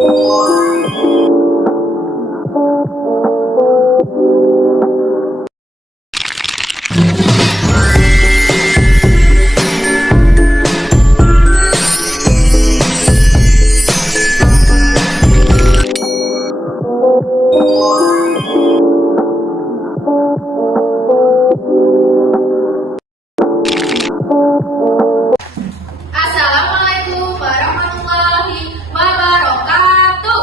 Assalamualaikum warahmatullahi wabarakatuh.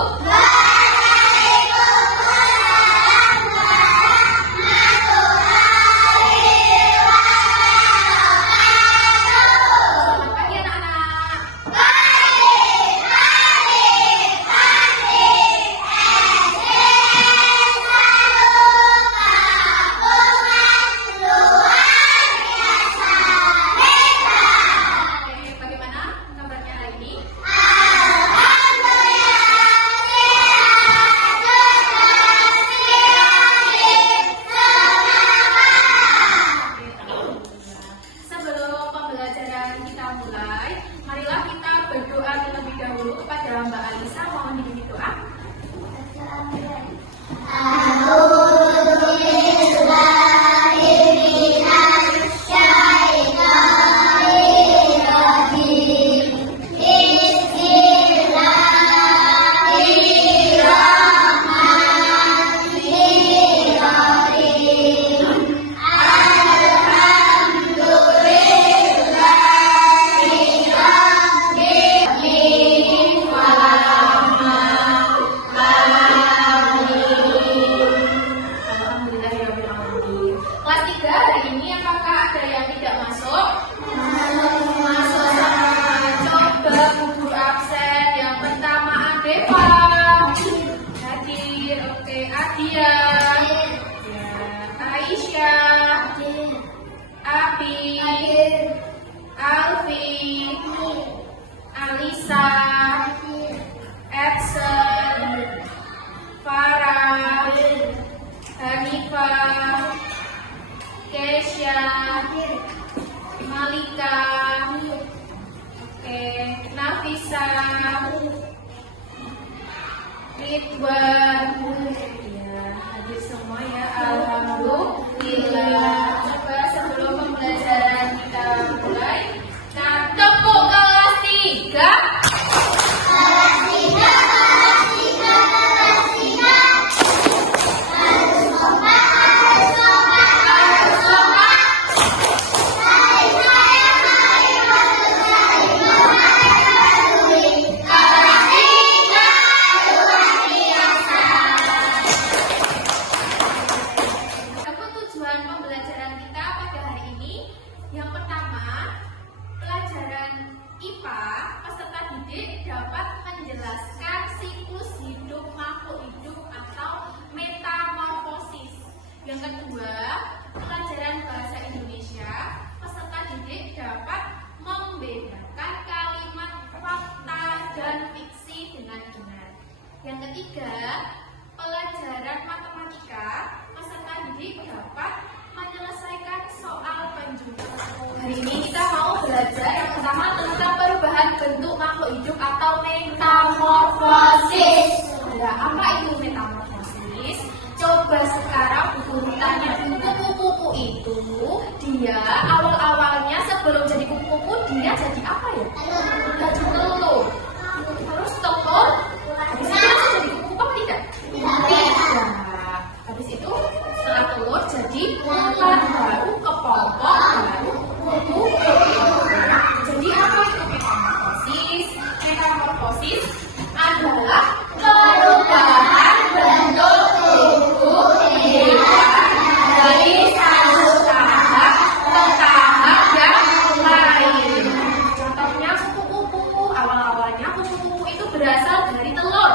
Selamat pagi anak-anak. Oke, bagaimana kabarnya hari ini? Sebelum pembelajaran kita mulai, marilah kita berdoa terlebih dahulu kepada Mbak Alisa. Mohon dipimpin doa. Alhamdulillahirrahmanirrahim. Kelas 3 hari ini apakah ada yang tidak masuk? Masuk semua. Coba gugur absen. Yang pertama Adeva. Hadir. Oke, Adia. Ya, Aisyah. Abi. Alfi. Alisa. Edson. Farah. Hanifah, Kesha, Malika, oke, Nafisa, Ridwan, ya, hadir semua ya, alhamdulillah. Coba sebelum pembelajaran kita mulai, nah, tepuk kelas 3. Apa tujuan pembelajaran kita pada hari ini? Yang pertama, pelajaran IPA peserta didik dapat menjelaskan siklus hidup makhluk hidup atau metamorfosis. Yang kedua, pelajaran bahasa Indonesia peserta didik dapat membedakan kalimat fakta dan fiksi dengan benar. Yang ketiga, pelajaran matematika peserta didik dapat menyelesaikan soal penjumlahan. Hari ini kita mau belajar yang pertama tentang perubahan bentuk makhluk hidup atau metamorfosis. Nah, apa itu metamorfosis? Coba sekarang urutannya kupu-kupu itu dia awal-awalnya sebelum jadi kupu-kupu dia jadi apa ya? Jadi telur. Terus telur, habis itu langsung jadi kupu-kupu apa tidak? Tidak. Habis itu setelah telur jadi ulat, baru kepompong, baru kupu-kupu. Jadi apa itu metamorfosis? Metamorfosis adalah perubahan bentuk tubuh hewan dari satu tahap ke tahap yang lain. Contohnya kupu-kupu. Awal-awalnya kupu-kupu itu berasal dari telur.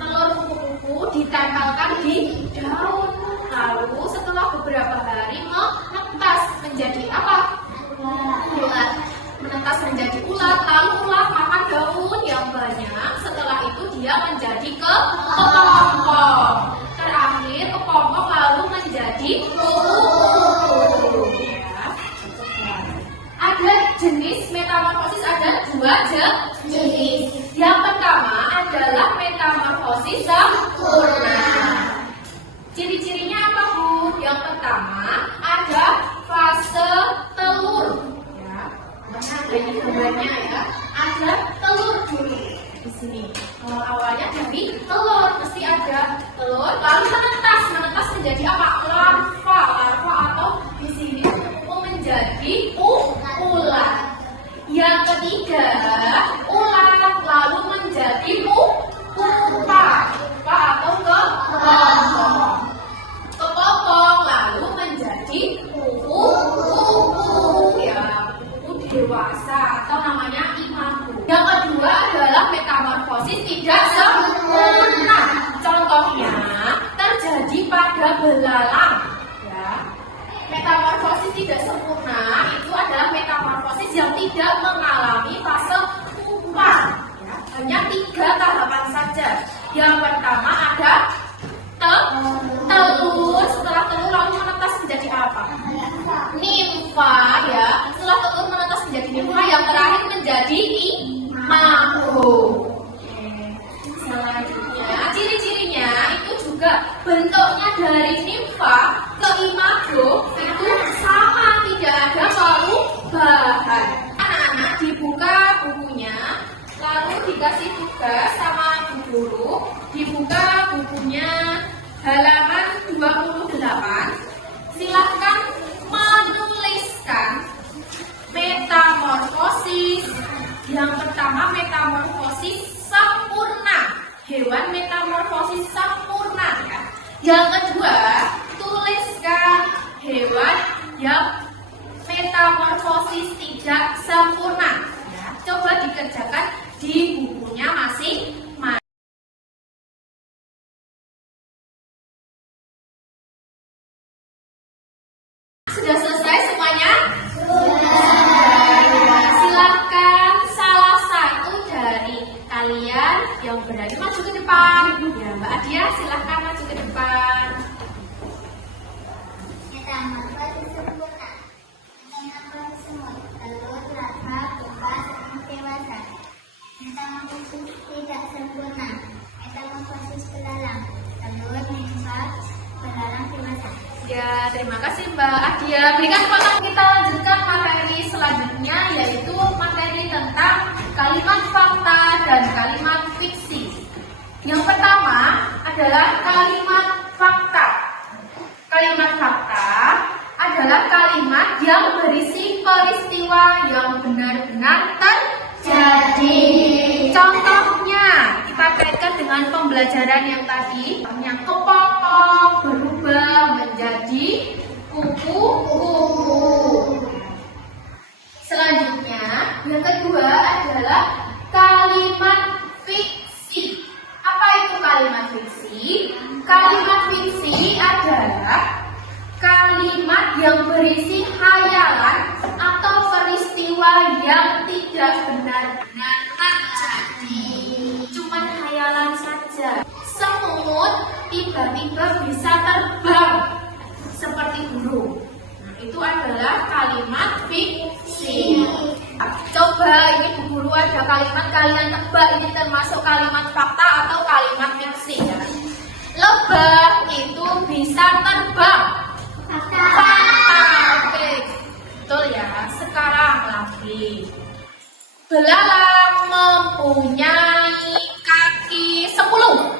Telur kupu-kupu ditempelkan di daun. Lalu setelah beberapa hari menetas menjadi apa? Ulat. Menetas menjadi ulat. Lalu ulat makan daun yang banyak. Setelah itu dia menjadi kepompong. Terakhir kepompong lalu menjadi kupu-kupu. Ya. Ada jenis metamorfosis, ada dua jenis. Yang pertama adalah metamorfosis Ini gambarnya ya. Ada telur dulu di sini. Awalnya dari telur, mesti ada telur, lalu menetas menjadi apa? Larva atau di sini menjadi ular. Yang ketiga, ular lalu menjadi pupa atau kepompong lalu menjadi kuku ya, kuku dewasa atau namanya imago. Yang kedua adalah metamorfosis tidak sempurna. Contohnya terjadi pada belalang ya. Metamorfosis tidak sempurna itu adalah metamorfosis yang tidak mengalami fase pupa ya. Hanya 3 tahapan saja. Yang pertama ada telur, setelah telur lalu menetas menjadi apa? Nimfa ya. Setelah telur menetas menjadi nimfa, yang terakhir menjadi imago. Selanjutnya ciri-cirinya itu juga bentuknya dari nimfa ke imago itu sama, tidak ada perubahan. Anak-anak dibuka bukunya, lalu dikasih tugas sama bu guru, dibuka bukunya halaman 28. Silahkan menuliskan metamorfosis. Yang pertama metamorfosis sempurna. Hewan metamorfosis sempurna ya. Yang kedua, tuliskan hewan yang metamorfosis tidak sempurna ya. Coba dikerjakan di bukunya masing-masing. Sudah selesai semuanya? Silakan salah satu dari kalian yang berani maju ke depan. Ya, Mbak Adia, silakan maju ke depan. Metamorfosis sempurna. Metamorfosis semut, telur, larva, pupa, sampai dewasa. Metamorfosis tidak sempurna. Metamorfosis belalang, telur, nimfa, belalang dewasa. Ya, terima kasih Mbak Adia. Berikan foto, kita lanjutkan materi selanjutnya, yaitu materi tentang kalimat fakta dan kalimat fiksi. Yang pertama adalah kalimat fakta. Kalimat fakta adalah kalimat yang berisi peristiwa yang benar-benar terjadi. Contohnya, kita kaitkan dengan pembelajaran yang tadi, yang kepompong berubah menjadi kupu-kupu. Selanjutnya, yang kedua adalah kalimat fiksi. Apa itu kalimat fiksi? Kalimat fiksi adalah kalimat yang berisi khayalan atau peristiwa yang tidak benar-benar terjadi. Cuman khayalan saja. Semut tiba-tiba bisa terbang seperti burung. Nah, itu adalah kalimat fiksi. Coba ini Bu Guru ada kalimat, kalian tebak ini termasuk kalimat fakta atau kalimat fiksi ya. Lebah itu bisa terbang. Fakta. Oke. Betul ya. Sekarang lagi. Belalang mempunyai kaki 10.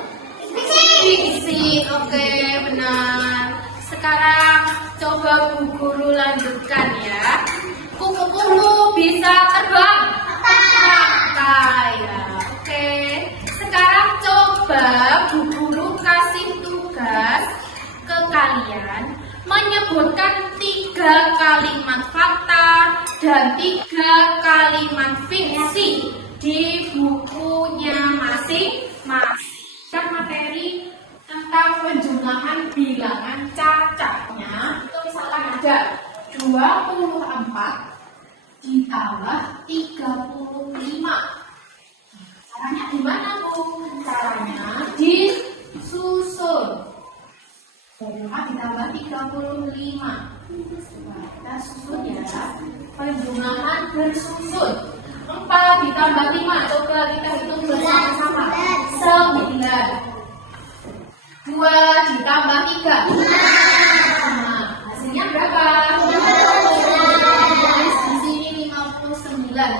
Fiksi. Oke, benar. Sekarang coba Bu Guru lanjutkan ya. Kupu-kupu bisa terbang. Fakta ya. Oke. Sekarang coba Bu Guru kasih tugas ke kalian menyebutkan 3 kalimat fakta dan 3 kalimat fiksi di bukunya masing-masing. Dan materi tentang penjumlahan bilangan cacatnya itu misalkan ada 24 ditambah 35. Caranya gimana Bu? Caranya disusun. 24 ditambah 35. Kita susun ya. Penjumlahan bersusun. 4 ditambah 5. Coba kita hitung bersama-sama. 9. 2 ditambah 3. Nah, hasilnya berapa? Di sini 59.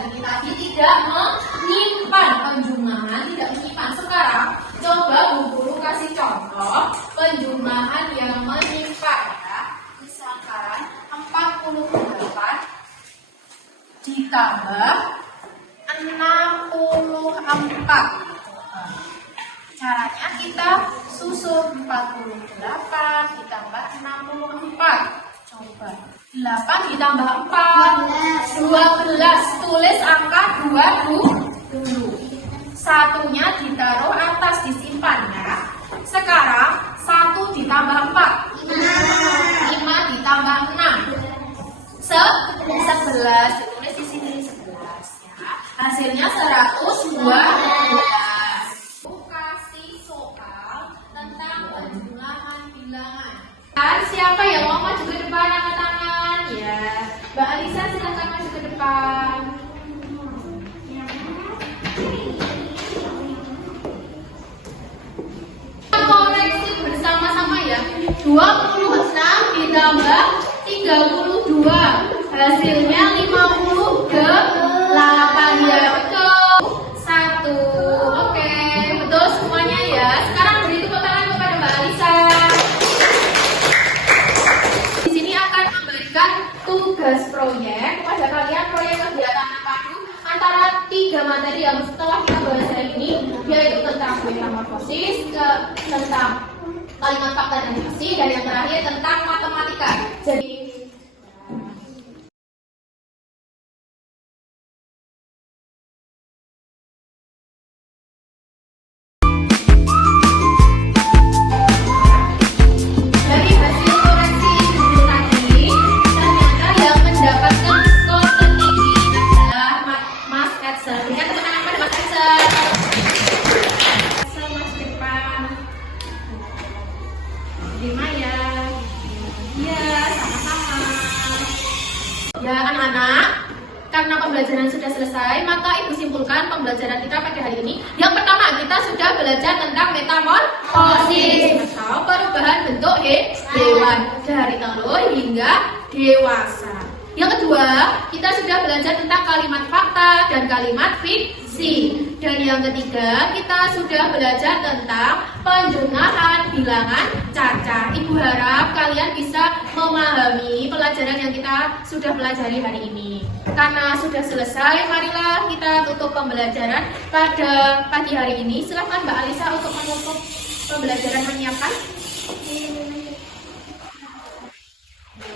Caranya kita susun 48 ditambah 64. Coba. 8 ditambah 4. 12. Tulis angka 2 dulu. Satunya ditaruh atas, disimpan ya. Sekarang 1 ditambah 4. 5 ditambah 6. 11. Ditulis di sini 11 ya. Hasilnya 112. Kasih soal tentang penjumlahan bilangan. Siapa yang mau maju ke depan angkat tangan? Ya, Mbak Alisa silakan maju ke depan. Koreksi bersama-sama ya. 26 ditambah 32. Hasilnya 58 ya, betul. 1. Oke, betul semuanya ya. Sekarang beri tepuk tangan kepada Mbak Alisa. Di sini akan memberikan tugas proyek kepada kalian, proyek kegiatan padu antara 3 materi yang setelah kita bahas hari ini, yaitu tentang metamorfosis, tentang kalimat fakta dan diksi, dan yang terakhir tentang matematika. Jadi dari hasil koreksi ibu tadi, ternyata yang mendapatkan skor tertinggi adalah Mas Edson. Berikan tepuk tangan pada Mas Edson. Edson masuk ke depan. Terima ya. Iya, sama-sama. Ya anak-anak, karena pembelajaran sudah selesai, maka ibu simpulkan pembelajaran kita pada hari ini. Yang pertama, kita sudah belajar tentang metamorfosis atau perubahan bentuk hewan dari telur hingga dewasa. Yang kedua, kita sudah belajar tentang kalimat fakta dan kalimat fiksi. Dan yang ketiga, kita sudah belajar tentang penjumlahan bilangan cacah. Ibu harap kalian bisa memahami pelajaran yang kita sudah pelajari hari ini. Karena sudah selesai, marilah kita tutup pembelajaran pada pagi hari ini. Silakan Mbak Alisa untuk menutup pembelajaran, menyiapkan.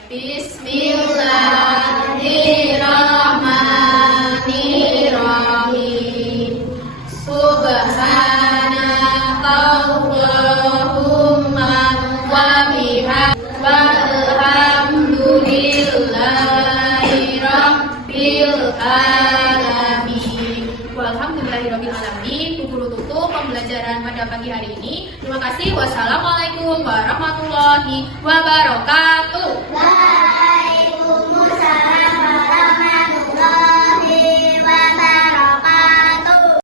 Bismillahirrahmanirrahim. Subhanakallahumma wa bihamdika walhamdulillahi rabbil alamin. Walhamdulillahi rabbil alamin. Pukul tutup pembelajaran pada pagi hari ini. Terima kasih. Wassalamualaikum warahmatullahi wabarakatuh. Bye.